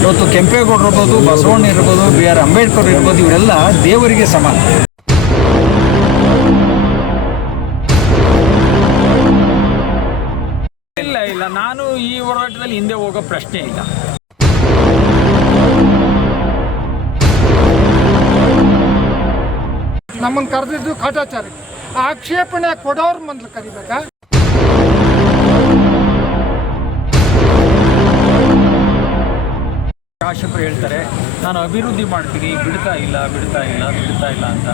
ಇವತ್ತು ಕೆಂಪೇಗೌಡರು ಇರ್ಬೋದು, ಬಸವಣ್ಣ ಇರ್ಬೋದು, BR ಅಂಬೇಡ್ಕರ್ ಇರ್ಬೋದು, ಇವರೆಲ್ಲ ದೇವರಿಗೆ ಸಮಾನ. ಇಲ್ಲ ನಾನು ಈ ಹೋರಾಟದಲ್ಲಿ ಹಿಂದೆ ಹೋಗೋ ಪ್ರಶ್ನೆ ಇಲ್ಲ. ನಮ್ಮನ್ನು ಕರೆದಿದ್ದು ಕಾಟಾಚಾರಿ, ಆಕ್ಷೇಪಣೆ ಕೊಡೋರು ಮೊದಲು ಕರಿಬೇಕಾ? ಶಾಸಕರು ಹೇಳ್ತಾರೆ ನಾನು ಅಭಿವೃದ್ಧಿ ಮಾಡ್ತೀನಿ, ಬಿಡ್ತಾ ಇಲ್ಲ ಅಂತ.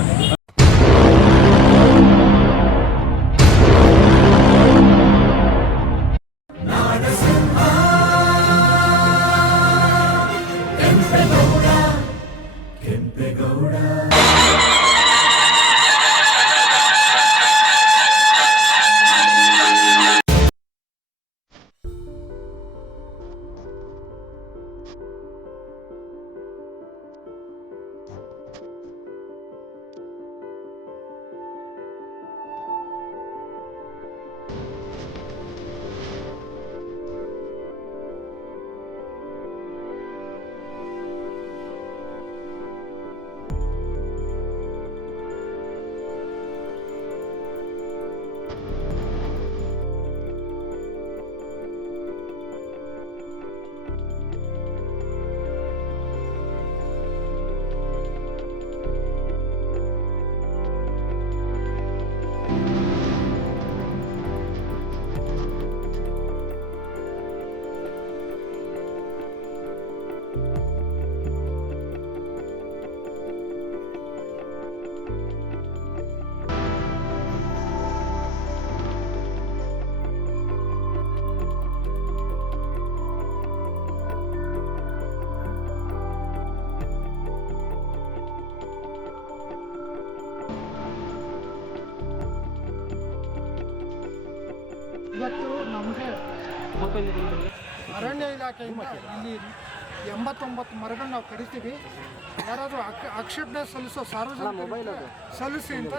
ಇವತ್ತು ನಮಗೆ ಅರಣ್ಯ ಇಲಾಖೆಯಿಂದ ಇಲ್ಲಿ 89 ಮರಗಳನ್ನ ನಾವು ಕಡಿತೀವಿ. ಯಾರಾದರೂ ಆಕ್ಷೇಪಣೆ ಸಲ್ಲಿಸೋ ಸಾರ್ವಜನಿಕ ಸಲ್ಲಿಸಿ ಅಂತ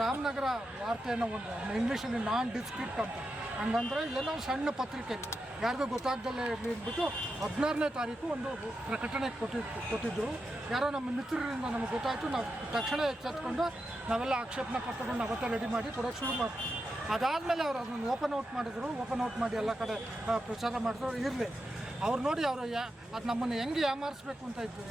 ರಾಮನಗರ ವಾರ್ತೆಯನ್ನು ಒಂದು ಇಂಗ್ಲೀಷಲ್ಲಿ ನಾನ್ ಡಿಸ್ಕ್ರಿಪ್ಟ್ ಅಂತ ಹಂಗಂದ್ರೆ ಏನೋ ಸಣ್ಣ ಪತ್ರಿಕೆ ಯಾರಿಗೂ ಗೊತ್ತಾಗ್ದಲ್ಲೇ ಅಂದ್ಬಿಟ್ಟು 16ನೇ ತಾರೀಕು ಒಂದು ಪ್ರಕಟಣೆ ಕೊಟ್ಟಿದ್ದರು. ಯಾರೋ ನಮ್ಮ ಮಿತ್ರರಿಂದ ನಮಗೆ ಗೊತ್ತಾಯಿತು. ನಾವು ತಕ್ಷಣ ಎಚ್ಚೆತ್ಕೊಂಡು ನಾವೆಲ್ಲ ಆಕ್ಷೇಪಣೆ ಪತ್ರಗಳನ್ನ ಅವತ್ತೇ ರೆಡಿ ಮಾಡಿ ಕೊಡೋಕ್ಕೆ ಶುರು ಮಾಡ್ತೀವಿ. ಅದಾದಮೇಲೆ ಅವರು ಅದನ್ನು ಓಪನ್ ಔಟ್ ಮಾಡಿದ್ರು. ಓಪನ್ ಔಟ್ ಮಾಡಿ ಎಲ್ಲ ಕಡೆ ಪ್ರಚಾರ ಮಾಡಿದ್ರು. ಇರಲಿ ಅವ್ರು ನೋಡಿ ಅವರು ಅದು ನಮ್ಮನ್ನು ಹೆಂಗೆ ಯಾಮಾರಿಸ್ಬೇಕು ಅಂತ ಇತ್ತು.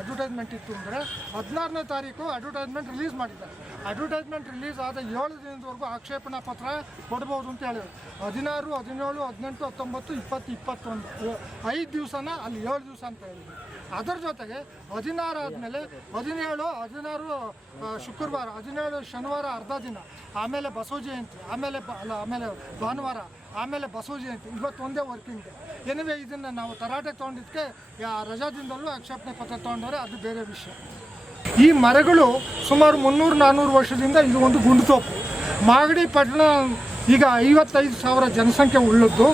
ಅಡ್ವರ್ಟೈಸ್ಮೆಂಟ್ ಇತ್ತು ಅಂದರೆ 16ನೇ ತಾರೀಕು ಅಡ್ವರ್ಟೈಸ್ಮೆಂಟ್ ರಿಲೀಸ್ ಮಾಡಿದ್ದಾರೆ. ಅಡ್ವರ್ಟೈಸ್ಮೆಂಟ್ ರಿಲೀಸ್ ಆದ 7 ದಿನದವರೆಗೂ ಆಕ್ಷೇಪಣಾ ಪತ್ರ ಕೊಡ್ಬೋದು ಅಂತ ಹೇಳಿದ್ರು. 16, 17, 18, 19, 20, 21 5 ದಿವಸನ ಅಲ್ಲಿ 7 ದಿವಸ ಅಂತ ಹೇಳಿದ್ರು. ಅದರ ಜೊತೆಗೆ 16 ಆದಮೇಲೆ 17, 16 ಶುಕ್ರವಾರ, 17 ಶನಿವಾರ ಅರ್ಧ ದಿನ, ಆಮೇಲೆ ಬಸವ ಜಯಂತಿ, ಆಮೇಲೆ ಭಾನುವಾರ, ಆಮೇಲೆ ಬಸವ ಜಯಂತಿ, ಇವತ್ತು ಒಂದೇ ವರ್ಕಿಂಗ್ ಡೇ. ಏನಿವೆ ಇದನ್ನು ನಾವು ತರಾಟೆಗೆ ತೊಗೊಂಡಿದ್ದಕ್ಕೆ ರಜಾದಿಂದಲೂ ಆಕ್ಷೇಪಣೆ ಪತ್ರ ತೊಗೊಂಡವ್ರೆ, ಅದು ಬೇರೆ ವಿಷಯ. ಈ ಮರಗಳು ಸುಮಾರು 300-400 ವರ್ಷದಿಂದ ಇದು ಒಂದು ಗುಂಡುತೋಪು. ಮಾಗಡಿ ಪಟ್ಟಣ ಈಗ 55,000 ಜನಸಂಖ್ಯೆ ಉಳ್ಳದ್ದು.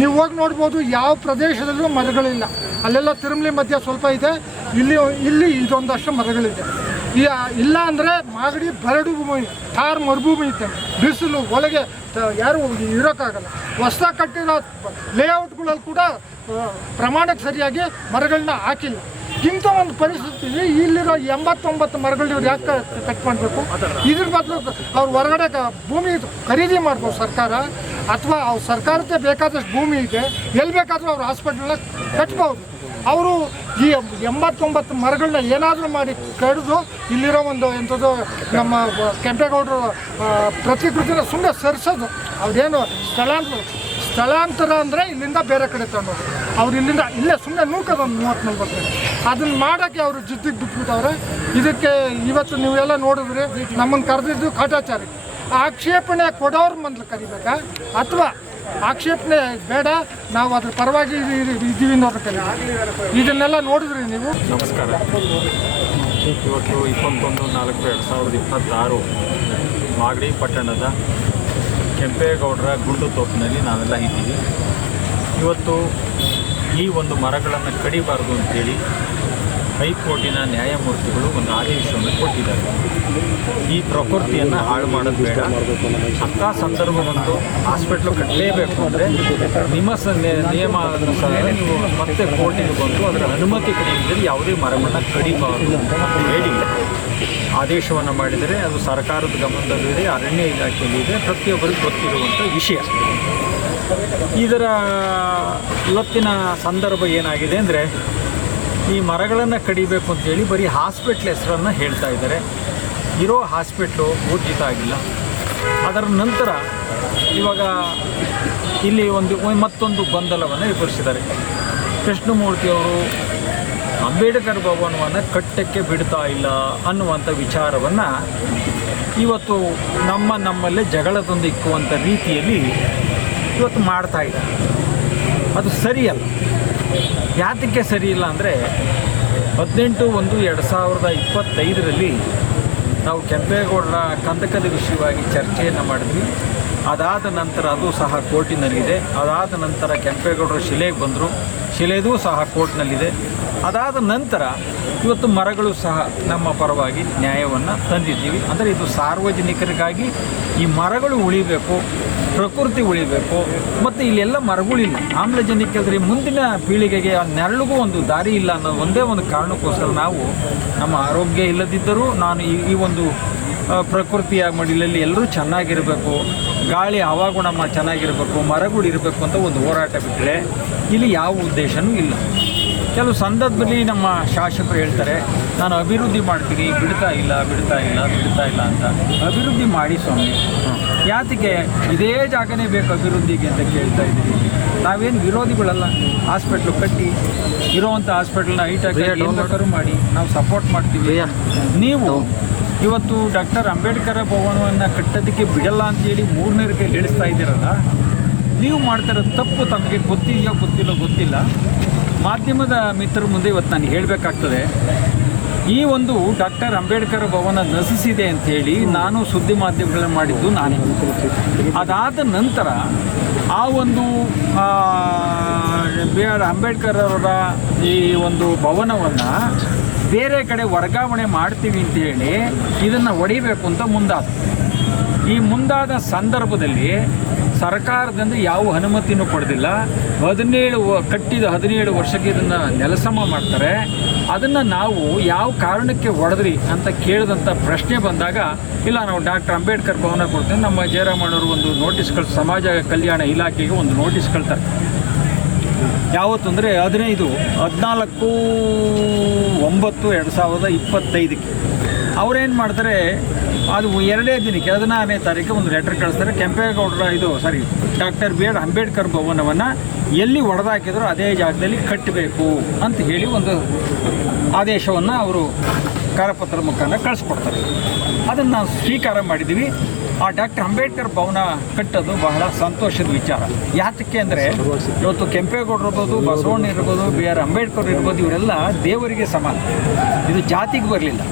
ನೀವು ಹೋಗಿ ನೋಡ್ಬೋದು, ಯಾವ ಪ್ರದೇಶದಲ್ಲೂ ಮರಗಳಿಲ್ಲ. ಅಲ್ಲೆಲ್ಲ ತಿರುಮಲಿ ಮಧ್ಯೆ ಸ್ವಲ್ಪ ಇದೆ, ಇಲ್ಲಿ ಇದೊಂದಷ್ಟು ಮರಗಳಿದೆ. ಇಲ್ಲ ಅಂದರೆ ಮಾಗಡಿ ಬರಡು ಭೂಮಿ, ಟಾರ್ ಮರುಭೂಮಿ ಇದ್ದೆ, ಬಿಸಿಲು, ಒಳಗೆ ಯಾರು ಇರೋಕ್ಕಾಗಲ್ಲ. ಹೊಸದಾಗಿ ಕಟ್ಟಿರೋ ಲೇಔಟ್ಗಳಲ್ಲಿ ಕೂಡ ಪ್ರಮಾಣಕ್ಕೆ ಸರಿಯಾಗಿ ಮರಗಳನ್ನ ಹಾಕಿಲ್ಲ. ಇಂಥ ಒಂದು ಪರಿಸ್ಥಿತಿ ಇಲ್ಲಿರೋ 89 ಮರಗಳು ಇವ್ರು ಯಾಕೆ ಕಟ್ ಮಾಡಬೇಕು? ಇದ್ರ ಬದಲು ಅವ್ರು ಹೊರಗಡೆ ಭೂಮಿ ಖರೀದಿ ಮಾಡ್ಬೋದು ಸರ್ಕಾರ, ಅಥವಾ ಅವ್ರ ಸರ್ಕಾರಕ್ಕೆ ಬೇಕಾದಷ್ಟು ಭೂಮಿ ಇದೆ, ಎಲ್ಲಿ ಬೇಕಾದರೂ ಅವ್ರು ಹಾಸ್ಪಿಟಲ್ನ ಕಟ್ಬೋದು. ಅವರು ಈ 89 ಮರಗಳನ್ನ ಏನಾದರೂ ಮಾಡಿ ಕಡಿದು ಇಲ್ಲಿರೋ ಒಂದು ಎಂಥದ್ದು ನಮ್ಮ ಕೆಂಪೇಗೌಡರು ಪ್ರತಿಕೃತಿನ ಸುಮ್ಮನೆ ಸರಿಸೋದು. ಅವ್ರೇನು ಸ್ಥಳಾಂತರ ಅಂದರೆ ಇಲ್ಲಿಂದ ಬೇರೆ ಕಡೆ ತಗೊಂಡೋದು. ಅವ್ರು ಇಲ್ಲಿಂದ ಇಲ್ಲೇ ಸುಮ್ಮನೆ ನೂಕೋದೊಂದು 30-40 ಅದನ್ನು ಮಾಡೋಕ್ಕೆ ಅವರು ಜಿದ್ದಿಗೆ ಬಿಟ್ಬಿಟ್ಟವ್ರೆ. ಇದಕ್ಕೆ ಇವತ್ತು ನೀವೆಲ್ಲ ನೋಡಿದ್ರಿ, ನಮ್ಮನ್ನು ಕರೆದಿದ್ದು ಕಾಟಾಚಾರಿ. ಆಕ್ಷೇಪಣೆ ಕೊಡೋರು ಮೊದಲು ಕರಿಬೇಕಾ, ಅಥವಾ ಆಕ್ಷೇಪಣೆ ಬೇಡ ನಾವು ಅದ್ರ ಪರವಾಗಿ ಇದ್ದೀವಿ ಅನ್ನೋದ್ರ ಕಲಿ? ಇದನ್ನೆಲ್ಲ ನೋಡಿದ್ರಿ ನೀವು. ನಮಸ್ಕಾರ. ಇವತ್ತು 21/4/2026 ಮಾಗಡಿ ಪಟ್ಟಣದ ಕೆಂಪೇಗೌಡರ ಗುಂಡು ತೋಪಿನಲ್ಲಿ ನಾವೆಲ್ಲ ಇದ್ದೀವಿ. ಇವತ್ತು ಈ ಒಂದು ಮರಗಳನ್ನು ಕಡಿಬಾರ್ದು ಅಂತೇಳಿ ಹೈಕೋರ್ಟಿನ ನ್ಯಾಯಮೂರ್ತಿಗಳು ಒಂದು ಆದೇಶವನ್ನು ಕೊಟ್ಟಿದ್ದಾರೆ. ಈ ಪ್ರಕೃತಿಯನ್ನು ಹಾಳು ಮಾಡೋದು ಬೇಡ, ಅಂಥ ಸಂದರ್ಭ ಬಂದು ಹಾಸ್ಪಿಟ್ಲು ಕಟ್ಟಲೇಬೇಕು ಅಂದರೆ ನಿಮ್ಮ ನಿಯಮಾನುಸಾರ ನೀವು ಮತ್ತೆ ಕೋರ್ಟಿಗೆ ಬಂದು ಅದರ ಅನುಮತಿ ಪಡೆಯುವುದರಲ್ಲಿ ಯಾವುದೇ ಮರವನ್ನು ಕಡಿಬಾರದು ಅಂತ ಹೇಳಿ ಆದೇಶವನ್ನು ಮಾಡಿದರೆ ಅದು ಸರ್ಕಾರದ ಗಮನದಲ್ಲಿದೆ, ಅರಣ್ಯ ಇಲಾಖೆಯಲ್ಲಿದೆ, ಪ್ರತಿಯೊಬ್ಬರಿಗೂ ಗೊತ್ತಿರುವಂಥ ವಿಷಯ. ಇದರ ಇವತ್ತಿನ ಸಂದರ್ಭ ಏನಾಗಿದೆ ಅಂದರೆ ಈ ಮರಗಳನ್ನು ಕಡಿಬೇಕು ಅಂತೇಳಿ ಬರೀ ಹಾಸ್ಪಿಟ್ಲ್ ಹೆಸರನ್ನು ಹೇಳ್ತಾ ಇದ್ದಾರೆ. ಇರೋ ಹಾಸ್ಪಿಟ್ಲು ಊರ್ಜಿತ ಆಗಿಲ್ಲ. ಅದರ ನಂತರ ಇವಾಗ ಇಲ್ಲಿ ಮತ್ತೊಂದು ಗೊಂದಲವನ್ನು ಎದುರಿಸಿದ್ದಾರೆ. ಕೃಷ್ಣಮೂರ್ತಿಯವರು ಅಂಬೇಡ್ಕರ್ ಭವನವನ್ನು ಕಟ್ಟಕ್ಕೆ ಬಿಡ್ತಾ ಇಲ್ಲ ಅನ್ನುವಂಥ ವಿಚಾರವನ್ನು ಇವತ್ತು ನಮ್ಮಲ್ಲೇ ಜಗಳದೊಂದು ಇಕ್ಕುವಂಥ ರೀತಿಯಲ್ಲಿ ಇವತ್ತು ಮಾಡ್ತಾ ಇದ್ದಾರೆ. ಅದು ಸರಿಯಲ್ಲ. ಯಾತಕ್ಕೆ ಸರಿ ಇಲ್ಲ ಅಂದರೆ 18/1/2025 ನಾವು ಕೆಂಪೇಗೌಡರ ಕಂದಕದ ವಿಷಯವಾಗಿ ಚರ್ಚೆಯನ್ನು ಮಾಡಿದ್ವಿ. ಅದಾದ ನಂತರ ಅದು ಸಹ ಕೋರ್ಟಿನಲ್ಲಿದೆ. ಅದಾದ ನಂತರ ಕೆಂಪೇಗೌಡರು ಶಿಲೆಗೆ ಬಂದರು, ಶಿಲೆದೂ ಸಹ ಕೋರ್ಟ್ನಲ್ಲಿದೆ. ಅದಾದ ನಂತರ ಇವತ್ತು ಮರಗಳು ಸಹ ನಮ್ಮ ಪರವಾಗಿ ನ್ಯಾಯವನ್ನು ತಂದಿದ್ದೀವಿ. ಅಂದರೆ ಇದು ಸಾರ್ವಜನಿಕರಿಗಾಗಿ ಈ ಮರಗಳು ಉಳಿಬೇಕು, ಪ್ರಕೃತಿ ಉಳಿಬೇಕು, ಮತ್ತು ಇಲ್ಲೆಲ್ಲ ಮರಗಳಿಲ್ಲ, ಆಮ್ಲಜನಕದಲ್ಲಿ ಮುಂದಿನ ಪೀಳಿಗೆಗೆ ಆ ನೆರಳಿಗೂ ಒಂದು ದಾರಿ ಇಲ್ಲ ಅನ್ನೋ ಒಂದೇ ಒಂದು ಕಾರಣಕ್ಕೋಸ್ಕರ ನಾವು ನಮ್ಮ ಆರೋಗ್ಯ ಇಲ್ಲದಿದ್ದರೂ ನಾನು ಈ ಒಂದು ಪ್ರಕೃತಿಯ ಮಡಿಲಲ್ಲಿ ಎಲ್ಲರೂ ಚೆನ್ನಾಗಿರಬೇಕು, ಗಾಳಿ ಹವಾಗುಣ ಚೆನ್ನಾಗಿರಬೇಕು, ಮರಗಳು ಇರಬೇಕು ಅಂತ ಒಂದು ಹೋರಾಟ ಬಿಟ್ಟರೆ ಇಲ್ಲಿ ಯಾವ ಉದ್ದೇಶವೂ ಇಲ್ಲ. ಕೆಲವು ಸಂದರ್ಭದಲ್ಲಿ ನಮ್ಮ ಶಾಸಕರು ಹೇಳ್ತಾರೆ, ನಾನು ಅಭಿವೃದ್ಧಿ ಮಾಡ್ತೀನಿ, ಬಿಡ್ತಾ ಇಲ್ಲ ಅಂತ. ಅಭಿವೃದ್ಧಿ ಮಾಡಿ ಸ್ವಾಮಿ, ಯಾತಕ್ಕೆ ಇದೇ ಜಾಗನೇ ಬೇಕು ಅಭಿವೃದ್ಧಿಗೆ ಅಂತ ಕೇಳ್ತಾ ಇದ್ದೀವಿ. ನಾವೇನು ವಿರೋಧಿಗಳಲ್ಲ. ಹಾಸ್ಪಿಟ್ಲು ಕಟ್ಟಿ, ಇರೋವಂಥ ಹಾಸ್ಪಿಟ್ಲನ್ನ ಹೈಟಾಗಿ ಏನು ಬೇಕಾದ್ರೂ ಮಾಡಿ, ನಾವು ಸಪೋರ್ಟ್ ಮಾಡ್ತೀವಿ. ನೀವು ಇವತ್ತು ಡಾಕ್ಟರ್ ಅಂಬೇಡ್ಕರ್ ಭವನವನ್ನು ಕಟ್ಟೋದಕ್ಕೆ ಬಿಡಲ್ಲ ಅಂತೇಳಿ ಮೂರನೇರಿಗೆ ಹೇಳಿಸ್ತಾ ಇದ್ದೀರಲ್ಲ, ನೀವು ಮಾಡ್ತಿರೋ ತಪ್ಪು ತಮಗೆ ಗೊತ್ತಿಲ್ಲ. ಮಾಧ್ಯಮದ ಮಿತ್ರರ ಮುಂದೆ ಇವತ್ತು ನಾನು ಹೇಳಬೇಕಾಗ್ತದೆ. ಈ ಒಂದು ಡಾಕ್ಟರ್ ಅಂಬೇಡ್ಕರ್ ಭವನ ನಶಿಸಿದೆ ಅಂಥೇಳಿ ನಾನು ಸುದ್ದಿ ಮಾಧ್ಯಮಗಳನ್ನು ಮಾಡಿದ್ದು ನಾನೇ. ಅದಾದ ನಂತರ ಆ ಒಂದು B.R. ಅಂಬೇಡ್ಕರ್ ಅವರ ಈ ಒಂದು ಭವನವನ್ನು ಬೇರೆ ಕಡೆ ವರ್ಗಾವಣೆ ಮಾಡ್ತೀವಿ ಅಂತೇಳಿ ಇದನ್ನು ಹೊಡಿಬೇಕು ಅಂತ ಮುಂದಾದ ಸಂದರ್ಭದಲ್ಲಿ ಸರ್ಕಾರದಿಂದ ಯಾವ ಅನುಮತಿನೂ ಪಡೆದಿಲ್ಲ. 17 ವರ್ಷಕ್ಕೆ ಇದನ್ನು ನೆಲಸಮ ಮಾಡ್ತಾರೆ. ಅದನ್ನು ನಾವು ಯಾವ ಕಾರಣಕ್ಕೆ ಹೊಡೆದ್ರಿ ಅಂತ ಕೇಳಿದಂಥ ಪ್ರಶ್ನೆ ಬಂದಾಗ, ಇಲ್ಲ ನಾವು ಡಾಕ್ಟರ್ ಅಂಬೇಡ್ಕರ್ ಭವನ ಕೊಡ್ತೀವಿ, ನಮ್ಮ ಜಯರಾಮಣ್ಣವರು ಒಂದು ನೋಟಿಸ್ ಸಮಾಜ ಕಲ್ಯಾಣ ಇಲಾಖೆಗೆ ಒಂದು ನೋಟಿಸ್ ಕಳ್ತಾರೆ. ಯಾವತ್ತು ಅಂದರೆ 14/9/2025 ಅವರೇನು ಮಾಡ್ತಾರೆ, ಅದು 2ನೇ ದಿನಕ್ಕೆ 16ನೇ ತಾರೀಕು ಒಂದು ಲೆಟರ್ ಕಳಿಸ್ತಾರೆ. ಕೆಂಪೇಗೌಡರ ಡಾಕ್ಟರ್ B.R. ಅಂಬೇಡ್ಕರ್ ಭವನವನ್ನು ಎಲ್ಲಿ ಹೊಡೆದಾಕಿದ್ರು ಅದೇ ಜಾಗದಲ್ಲಿ ಕಟ್ಟಬೇಕು ಅಂತ ಹೇಳಿ ಒಂದು ಆದೇಶವನ್ನು ಅವರು ಕರಪತ್ರ ಮುಖಾಂತರ ಕಳಿಸ್ಕೊಡ್ತಾರೆ. ಅದನ್ನು ನಾವು ಸ್ವೀಕಾರ ಮಾಡಿದ್ದೀವಿ. ಆ ಡಾಕ್ಟರ್ ಅಂಬೇಡ್ಕರ್ ಭವನ ಕಟ್ಟೋದು ಬಹಳ ಸಂತೋಷದ ವಿಚಾರ. ಯಾತಕ್ಕೆ ಅಂದರೆ ಇವತ್ತು ಕೆಂಪೇಗೌಡರು ಇರ್ಬೋದು, ಬಸವಣ್ಣ ಇರ್ಬೋದು, B.R. ಅಂಬೇಡ್ಕರ್ ಇರ್ಬೋದು, ಇವರೆಲ್ಲ ದೇವರಿಗೆ ಸಮಾನ. ಇದು ಜಾತಿಗೆ ಬರಲಿಲ್ಲ.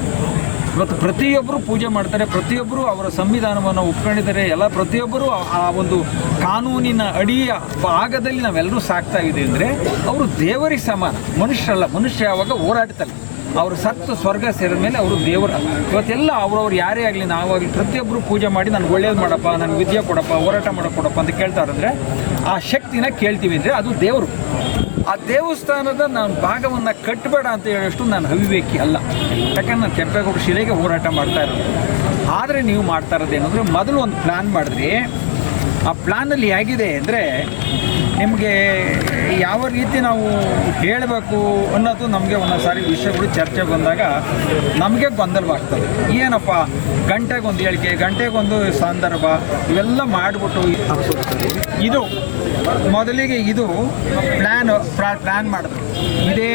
ಇವತ್ತು ಪ್ರತಿಯೊಬ್ಬರು ಪೂಜೆ ಮಾಡ್ತಾರೆ, ಪ್ರತಿಯೊಬ್ಬರು ಅವರ ಸಂವಿಧಾನವನ್ನು ಒಪ್ಕೊಂಡಿದ್ದಾರೆ. ಪ್ರತಿಯೊಬ್ಬರು ಆ ಒಂದು ಕಾನೂನಿನ ಅಡಿಯ ಭಾಗದಲ್ಲಿ ನಾವೆಲ್ಲರೂ ಸಾಕ್ತಾ ಇದ್ದೀವಿ ಅಂದರೆ ಅವರು ದೇವರಿಗೆ ಸಮಾನ, ಮನುಷ್ಯರಲ್ಲ. ಮನುಷ್ಯ ಯಾವಾಗ ಹೋರಾಡ್ತಾರೆ, ಅವರು ಸತ್ತು ಸ್ವರ್ಗ ಸೇರಿದ ಮೇಲೆ ಅವರು ದೇವರ. ಇವತ್ತೆಲ್ಲ ಅವ್ರವ್ರು ಯಾರೇ ಆಗಲಿ, ನಾವಾಗಲಿ ಪ್ರತಿಯೊಬ್ಬರು ಪೂಜೆ ಮಾಡಿ ನನಗೆ ಒಳ್ಳೇದು ಮಾಡಪ್ಪ, ನನಗೆ ವಿದ್ಯೆ ಕೊಡಪ್ಪ, ಹೋರಾಟ ಕೊಡಪ್ಪ ಅಂತ ಕೇಳ್ತಾರಂದರೆ ಆ ಶಕ್ತಿನ ಕೇಳ್ತೀವಿ ಅಂದರೆ ಅದು ದೇವರು. ಆ ದೇವಸ್ಥಾನದ ನಾನು ಭಾಗವನ್ನು ಕಟ್ಟಬೇಡ ಅಂತ ಹೇಳೋಷ್ಟು ನಾನು ಅವಿವೇಕಿ ಅಲ್ಲ. ಯಾಕಂದ್ರೆ ನಾನು ಕೆಂಪೇಗೌಡ ಶಿಲೆಗೆ ಹೋರಾಟ ಮಾಡ್ತಾ ಇರೋದು. ಆದರೆ ನೀವು ಮಾಡ್ತಾ ಇರೋದೇನೆಂದರೆ, ಮೊದಲು ಒಂದು ಪ್ಲ್ಯಾನ್ ಮಾಡಿದ್ರಿ. ಆ ಪ್ಲ್ಯಾನಲ್ಲಿ ಹೇಗಿದೆ ಅಂದರೆ, ನಿಮಗೆ ಯಾವ ರೀತಿ ನಾವು ಹೇಳಬೇಕು ಅನ್ನೋದು ನಮಗೆ ಒಂದೊಂದು ಸಾರಿ ವಿಷಯಗಳು ಚರ್ಚೆ ಬಂದಾಗ ನಮಗೆ ಗೊಂದಲವಾಗ್ತದೆ. ಏನಪ್ಪ, ಗಂಟೆಗೊಂದು ಹೇಳಿಕೆ, ಗಂಟೆಗೊಂದು ಸಂದರ್ಭ, ಇವೆಲ್ಲ ಮಾಡಿಬಿಟ್ಟು ಇದು ಮೊದಲಿಗೆ ಇದು ಪ್ಲ್ಯಾನ್ ಮಾಡಿದ್ರು. ಇದೇ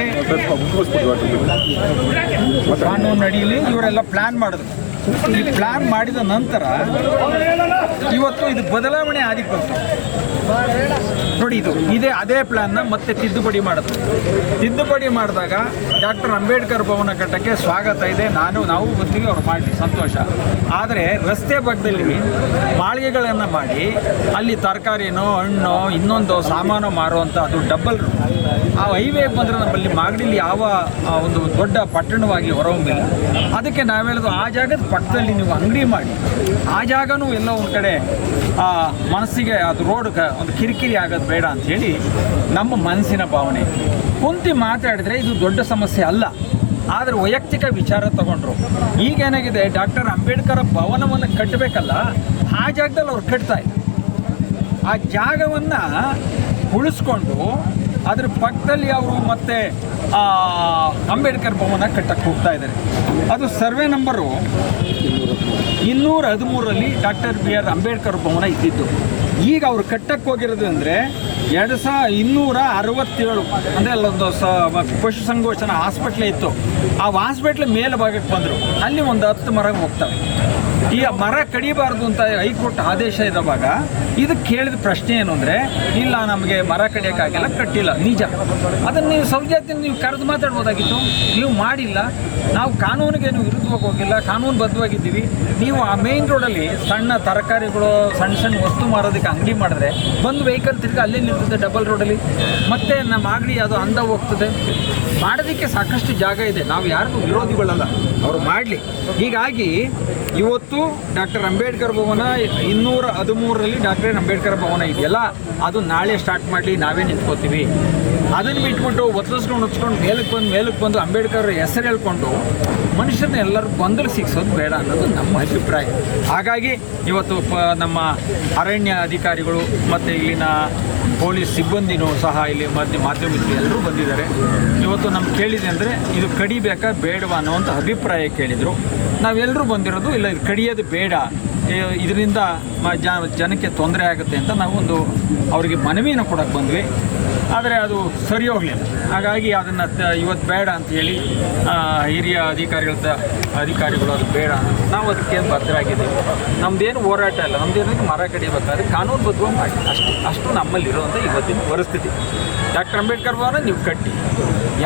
ಕಾನೂನು ಅಡಿಯಲ್ಲಿ ಇವರೆಲ್ಲ ಪ್ಲ್ಯಾನ್ ಮಾಡಿದ್ರು. ಈ ಪ್ಲ್ಯಾನ್ ಮಾಡಿದ ನಂತರ ಇವತ್ತು ಇದು ಬದಲಾವಣೆ ಆದಿಕ್ಕೆ ಬಂತು ನೋಡಿ. ಅದೇ ಪ್ಲ್ಯಾನ್ನ ಮತ್ತೆ ತಿದ್ದುಪಡಿ ಮಾಡಿದ್ರು. ತಿದ್ದುಪಡಿ ಮಾಡಿದಾಗ ಡಾಕ್ಟರ್ ಅಂಬೇಡ್ಕರ್ ಭವನ ಕಟ್ಟಕ್ಕೆ ಸ್ವಾಗತ ಇದೆ, ನಾವು ಬಂದಿವಿ, ಅವ್ರು ಮಾಡಿ ಸಂತೋಷ. ಆದರೆ ರಸ್ತೆ ಪಕ್ಕದಲ್ಲಿ ಮಾಳಿಗೆಗಳನ್ನು ಮಾಡಿ ಅಲ್ಲಿ ತರಕಾರಿನೋ ಹಣ್ಣು ಇನ್ನೊಂದು ಸಾಮಾನು ಮಾರುವಂಥ ಅದು ಡಬ್ಬಲ್ ಆ ಹೈವೇಗೆ ಬಂದರೆ ನಮ್ಮಲ್ಲಿ ಮಾಗಡಿಲಿ ಯಾವ ಒಂದು ದೊಡ್ಡ ಪಟ್ಟಣವಾಗಿ ಹೊರಹೊಮ್ಮಿಲ್ಲ. ಅದಕ್ಕೆ ನಾವೇಳೋದು ಆ ಜಾಗದ ಪಕ್ಕದಲ್ಲಿ ನೀವು ಅಂಗಡಿ ಮಾಡಿ, ಆ ಜಾಗನೂ ಎಲ್ಲೋ ಒಂದು ಕಡೆ ಮನಸ್ಸಿಗೆ ಅದು ರೋಡ್ ಒಂದು ಕಿರಿಕಿರಿ ಆಗೋದು ಬೇಡ ಅಂಥೇಳಿ ನಮ್ಮ ಮನಸ್ಸಿನ ಭಾವನೆ. ಕುಂತು ಮಾತಾಡಿದ್ರೆ ಇದು ದೊಡ್ಡ ಸಮಸ್ಯೆ ಅಲ್ಲ, ಆದರೆ ವೈಯಕ್ತಿಕ ವಿಚಾರ ತಗೊಂಡ್ರು. ಈಗೇನಾಗಿದೆ, ಡಾಕ್ಟರ್ ಅಂಬೇಡ್ಕರ್ ಭವನವನ್ನು ಕಟ್ಟಬೇಕಲ್ಲ, ಆ ಜಾಗದಲ್ಲಿ ಅವ್ರು ಕಟ್ತಾ ಇದ್ದಾರೆ. ಆ ಜಾಗವನ್ನು ಉಳಿಸ್ಕೊಂಡು ಅದ್ರ ಪಕ್ಕದಲ್ಲಿ ಅವರು ಮತ್ತೆ ಅಂಬೇಡ್ಕರ್ ಭವನ ಕಟ್ಟಕ್ಕೆ ಹೋಗ್ತಾ ಇದ್ದಾರೆ. ಅದು ಸರ್ವೆ ನಂಬರು 213ರಲ್ಲಿ ಡಾಕ್ಟರ್ BR ಅಂಬೇಡ್ಕರ್ ಭವನ ಇದ್ದಿದ್ದು. ಈಗ ಅವರು ಕಟ್ಟಕ್ಕೆ ಹೋಗಿರೋದು ಅಂದರೆ 2267, ಅಂದರೆ ಅಲ್ಲೊಂದು ಪಶುಸಂಗೋಚನಾ ಹಾಸ್ಪಿಟ್ಲೇ ಇತ್ತು. ಆ ಹಾಸ್ಪಿಟ್ಲ್ ಮೇಲೆ ಭಾಗಕ್ಕೆ ಬಂದರು, ಅಲ್ಲಿ ಒಂದು 10 ಮರ ಹೋಗ್ತವೆ. ಈ ಮರ ಕಡಿಬಾರ್ದು ಅಂತ ಹೈಕೋರ್ಟ್ ಆದೇಶ ಇರುವಾಗ ಇದು ಕೇಳಿದ ಪ್ರಶ್ನೆ ಏನು ಅಂದರೆ, ಇಲ್ಲ ನಮಗೆ ಮರ ಕಡಿಯೋಕ್ಕಾಗಿಲ್ಲ, ಕಟ್ಟಿಲ್ಲ, ನಿಜ. ಅದನ್ನು ನೀವು ಸೌಜನ್ಯ ನೀವು ಕರೆದು ಮಾತಾಡ್ಬೋದಾಗಿತ್ತು, ನೀವು ಮಾಡಿಲ್ಲ. ನಾವು ಕಾನೂನಿಗೇನು ವಿರುದ್ಧವಾಗಿ ಹೋಗಿಲ್ಲ, ಕಾನೂನುಬದ್ಧವಾಗಿದ್ದೀವಿ. ನೀವು ಆ ಮೇನ್ ರೋಡಲ್ಲಿ ಸಣ್ಣ ತರಕಾರಿಗಳು, ಸಣ್ಣ ಸಣ್ಣ ವಸ್ತು ಮಾರೋದಕ್ಕೆ ಅಂಗಡಿ ಮಾಡಿದ್ರೆ ಬಂದು ವೆಹಿಕಲ್ ತಿರ್ಗಿ ಅಲ್ಲೇ ನಿಲ್ತದೆ ಡಬಲ್ ರೋಡಲ್ಲಿ, ಮತ್ತೆ ನಮ್ಮ ಮಾಗಡಿ ಅದು ಅಂದ ಹೋಗ್ತದೆ. ಮಾಡೋದಕ್ಕೆ ಸಾಕಷ್ಟು ಜಾಗ ಇದೆ, ನಾವು ಯಾರಿಗೂ ವಿರೋಧಿಗಳಲ್ಲ, ಅವರು ಮಾಡಲಿ. ಹೀಗಾಗಿ ಇವತ್ತು ಡಾಕ್ಟರ್ ಅಂಬೇಡ್ಕರ್ ಭವನ 213ರಲ್ಲಿ ಡಾಕ್ಟರ್ ಅಂಬೇಡ್ಕರ್ ಭವನ ಇದೆಯಲ್ಲ, ಅದು ನಾಳೆ ಸ್ಟಾರ್ಟ್ ಮಾಡಲಿ, ನಾವೇ ನಿಂತ್ಕೋತೀವಿ. ಅದನ್ನು ಬಿಟ್ಬಿಟ್ಟು ಹೊತ್ಲಿಸ್ಕೊಂಡು ಮೇಲಕ್ಕೆ ಬಂದು ಅಂಬೇಡ್ಕರ್ ಹೆಸರು ಹೇಳ್ಕೊಂಡು ಮನುಷ್ಯರನ್ನ ಎಲ್ಲರೂ ಗೊಂದಲ ಸಿಕ್ಸೋದು ಬೇಡ ಅನ್ನೋದು ನಮ್ಮ ಅಭಿಪ್ರಾಯ. ಹಾಗಾಗಿ ಇವತ್ತು ನಮ್ಮ ಅರಣ್ಯ ಅಧಿಕಾರಿಗಳು ಮತ್ತು ಇಲ್ಲಿನ ಪೊಲೀಸ್ ಸಿಬ್ಬಂದಿನೂ ಸಹ ಇಲ್ಲಿ ಮಾಧ್ಯಮಿಕರು ಎಲ್ಲರೂ ಬಂದಿದ್ದಾರೆ. ಇವತ್ತು ನಮ್ಗೆ ಕೇಳಿದೆ ಅಂದರೆ ಇದು ಕಡಿಬೇಕಾ ಬೇಡವಾ ಅನ್ನೋವಂಥ ಅಭಿಪ್ರಾಯ ಕೇಳಿದರು. ನಾವೆಲ್ಲರೂ ಬಂದಿರೋದು ಇಲ್ಲ, ಇದು ಕಡಿಯೋದು ಬೇಡ, ಇದರಿಂದ ಜನಕ್ಕೆ ತೊಂದರೆ ಆಗುತ್ತೆ ಅಂತ ನಾವೊಂದು ಅವರಿಗೆ ಮನವಿಯನ್ನು ಕೊಡೋಕ್ಕೆ ಬಂದ್ವಿ. ಆದರೆ ಅದು ಸರಿ ಹೋಗಲಿಲ್ಲ. ಹಾಗಾಗಿ ಅದನ್ನು ಇವತ್ತು ಬೇಡ ಅಂಥೇಳಿ ಹಿರಿಯ ಅಧಿಕಾರಿಗಳು ಅದು ಬೇಡ, ನಾವು ಅದಕ್ಕೆ ಬದ್ಧರಾಗಿದ್ದೀವಿ. ನಮ್ಮದೇನು ಹೋರಾಟ ಇಲ್ಲ, ನಮ್ಮದೇನು ಮರ ಕಡಿಬೇಕಾದ್ರೆ ಕಾನೂನುಬದ್ಧವಾಗಿ ಮಾಡಿ, ಅಷ್ಟು ನಮ್ಮಲ್ಲಿರುವಂಥ ಇವತ್ತಿನ ಪರಿಸ್ಥಿತಿ. ಡಾಕ್ಟರ್ ಅಂಬೇಡ್ಕರ್ ಭವನ ನೀವು ಕಟ್ಟಿ,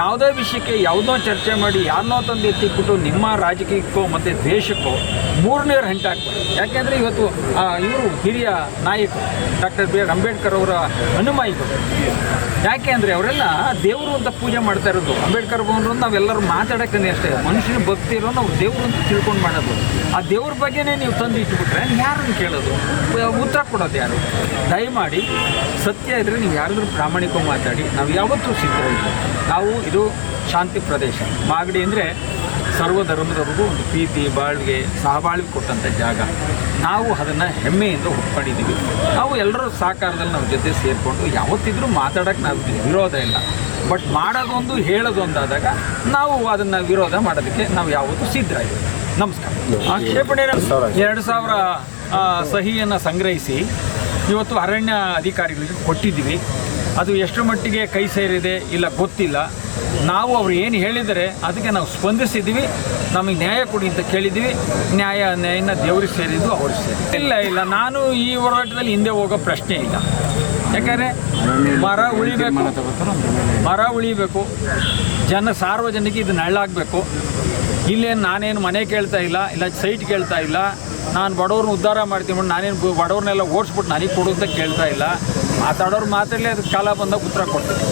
ಯಾವುದೇ ವಿಷಯಕ್ಕೆ ಯಾವುದೋ ಚರ್ಚೆ ಮಾಡಿ ಯಾರನ್ನೋ ತಂದು ಎತ್ತಿಕ್ಬಿಟ್ಟು ನಿಮ್ಮ ರಾಜಕೀಯಕ್ಕೋ ಮತ್ತು ದೇಶಕ್ಕೋ ಮೂರನೇರು ಹಂಟಾಕ್ಬಾರ್ದು. ಯಾಕೆಂದರೆ ಇವತ್ತು ಇವರು ಹಿರಿಯ ನಾಯಕರು ಡಾಕ್ಟರ್ BR ಅಂಬೇಡ್ಕರ್ ಅವರ ಅನುಮಾಯಿಗಳು. ಯಾಕೆ ಅಂದರೆ ಅವರೆಲ್ಲ ದೇವರು ಅಂತ ಪೂಜೆ ಮಾಡ್ತಾ ಇರೋದು. ಅಂಬೇಡ್ಕರ್ ಭವನ ನಾವೆಲ್ಲರೂ ಮಾತಾಡೋಕ್ಕೆ ಅಷ್ಟೇ, ಮನುಷ್ಯನ ಭಕ್ತಿ ಇರೋ ನಾವು ದೇವರು ಅಂತ ತಿಳ್ಕೊಂಡು ಮಾಡೋದು. ಆ ದೇವ್ರ ಬಗ್ಗೆನೇ ನೀವು ತಂದು ಇಟ್ಬಿಟ್ರೆ ಯಾರನ್ನು ಕೇಳೋದು, ಉತ್ತರ ಕೊಡೋದು ಯಾರು? ದಯಮಾಡಿ ಸತ್ಯ ಇದ್ದರೆ ನೀವು ಯಾರಾದರೂ ಪ್ರಾಮಾಣಿಕವಾಗಿ ಮಾತಾಡಿ, ನಾವು ಯಾವತ್ತೂ ಸಿದ್ಧರಿಲ್ಲ. ನಾವು ಇದು ಶಾಂತಿ ಪ್ರದೇಶ. ಮಾಗಡಿ ಅಂದರೆ ಸರ್ವಧರ್ಮದವ್ರಿಗೂ ಒಂದು ಪ್ರೀತಿ, ಬಾಳ್ವಿಗೆ, ಸಹಬಾಳ್ವೆ ಕೊಟ್ಟಂಥ ಜಾಗ. ನಾವು ಅದನ್ನು ಹೆಮ್ಮೆಯಿಂದ ಒಪ್ಕೊಂಡಿದ್ದೀವಿ. ನಾವು ಎಲ್ಲರೂ ಸಹಕಾರದಲ್ಲಿ ನಾವು ಜೊತೆ ಸೇರಿಕೊಂಡು ಯಾವತ್ತಿದ್ರೂ ಮಾತಾಡೋಕ್ಕೆ ನಾವು ವಿರೋಧ ಇಲ್ಲ. ಬಟ್ ಮಾಡೋದೊಂದು ಹೇಳೋದೊಂದಾದಾಗ ನಾವು ಅದನ್ನು ವಿರೋಧ ಮಾಡೋದಕ್ಕೆ ನಾವು ಯಾವತ್ತೂ ಸಿದ್ಧರಾಗಿದ್ದೀವಿ. ನಮಸ್ಕಾರ. ಆಕ್ಷೇಪಣೆ 2000 ಸಹಿಯನ್ನು ಸಂಗ್ರಹಿಸಿ ಇವತ್ತು ಅರಣ್ಯ ಅಧಿಕಾರಿಗಳಿಗೆ ಕೊಟ್ಟಿದ್ದೀವಿ. ಅದು ಎಷ್ಟು ಮಟ್ಟಿಗೆ ಕೈ ಸೇರಿದೆ ಇಲ್ಲ ಗೊತ್ತಿಲ್ಲ. ನಾವು ಅವರು ಏನು ಹೇಳಿದರೆ ಅದಕ್ಕೆ ನಾವು ಸ್ಪಂದಿಸಿದ್ದೀವಿ. ನಮಗೆ ನ್ಯಾಯ ಕೊಡಿ ಅಂತ ಕೇಳಿದ್ದೀವಿ. ನ್ಯಾಯನ ದೇವ್ರಿಗೆ ಸೇರಿದ್ದು ಅವ್ರಿಗೆ ಸೇರಿ ಇಲ್ಲ. ನಾನು ಈ ಹೋರಾಟದಲ್ಲಿ ಹಿಂದೆ ಹೋಗೋ ಪ್ರಶ್ನೆ ಇಲ್ಲ. ಯಾಕಂದರೆ ಮರ ಉಳಿಬೇಕು, ಸಾರ್ವಜನಿಕ ಇದು ನೆರಳಾಗಬೇಕು. ಇಲ್ಲೇನು ನಾನೇನು ಮನೆ ಕೇಳ್ತಾ ಇಲ್ಲ ಸೈಟ್ ಕೇಳ್ತಾ ಇಲ್ಲ. ನಾನು ಬಡವ್ರನ್ನ ಉದ್ಧಾರ ಮಾಡ್ತೀನಿ, ನಾನೇನು ಬಡವ್ರನ್ನೆಲ್ಲ ಓಡಿಸ್ಬಿಟ್ಟು ನನಗೆ ಕೊಡು ಅಂತ ಕೇಳ್ತಾ ಇಲ್ಲ. ಮಾತಾಡೋರು ಮಾತಾಡಲಿ, ಅದಕ್ಕೆ ಕಾಲ ಬಂದಾಗ ಉತ್ತರ ಕೊಡ್ತೀನಿ.